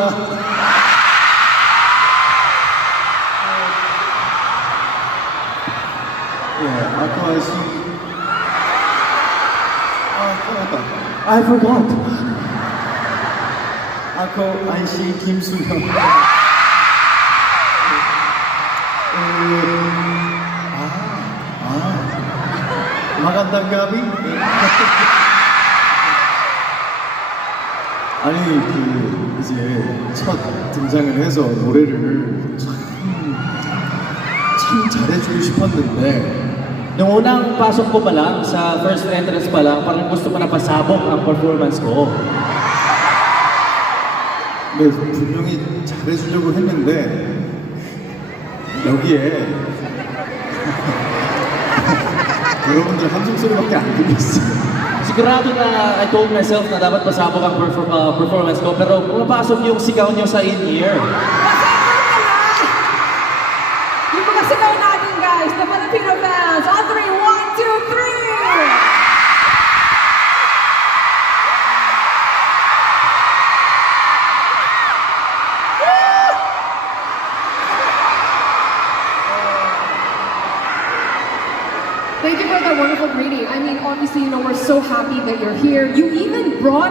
아까 까먹었다. I forgot. 아까 안씨 김수영. Magandang gabi. 아니 이제 첫 등장을 해서 노래를 참 잘해주고 싶었는데 Nung unang pasok ko pa lang, sa first entrance pa lang, parang gusto ko na pasabog ang performance ko. 네, 분명히 잘해주려고 했는데 여기에 여러분들 함성 소리밖에 안 들렸어요. Sigurado na I told myself na dapat pasabog ang performance ko, pero pumapasok yung sigaw nyo sa in-ear. Yung mga sigaw natin, guys, the Filipino fans. On 3, 1, 2, 3! Thank you for that wonderful greeting. I mean, obviously, we're so happy that you're here. You even brought